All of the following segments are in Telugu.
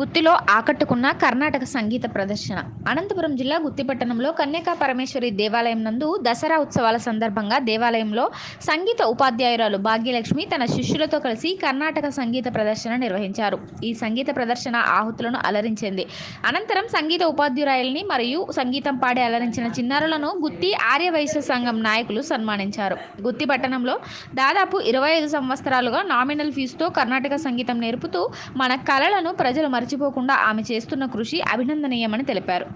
గుత్తిలో ఆకట్టుకున్న కర్ణాటక సంగీత ప్రదర్శన. అనంతపురం జిల్లా గుత్తి పట్టణంలో కన్యకా పరమేశ్వరి దేవాలయం నందు దసరా ఉత్సవాల సందర్భంగా దేవాలయంలో సంగీత ఉపాధ్యాయురాలు భాగ్యలక్ష్మి తన శిష్యులతో కలిసి కర్ణాటక సంగీత ప్రదర్శన నిర్వహించారు. ఈ సంగీత ప్రదర్శన ఆహుతులను అలరించింది. అనంతరం సంగీత ఉపాధ్యాయుల్ని మరియు సంగీతం పాడి అలరించిన చిన్నారులను గుత్తి ఆర్య వైశ్య సంఘం నాయకులు సన్మానించారు. గుత్తి పట్టణంలో దాదాపు ఇరవై ఐదు సంవత్సరాలుగా నామినల్ ఫీజుతో కర్ణాటక సంగీతం నేర్పుతూ మన కళలను ప్రజలు మర్చిపోకుండా ఆమె చేస్తున్న కృషి అభినందనీయమని తెలిపారు.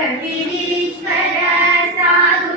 కపిలిశ్వర సాగు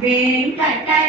Game, cut, cut,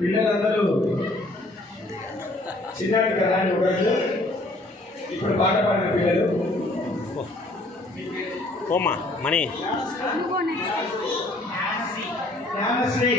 పిల్లలందరూ చిన్నాడు కదా అని ఒకరోజు ఇప్పుడు పాట పాడిన పిల్లలు. పోమ్మా మనీ జ్ఞానశ్రీ.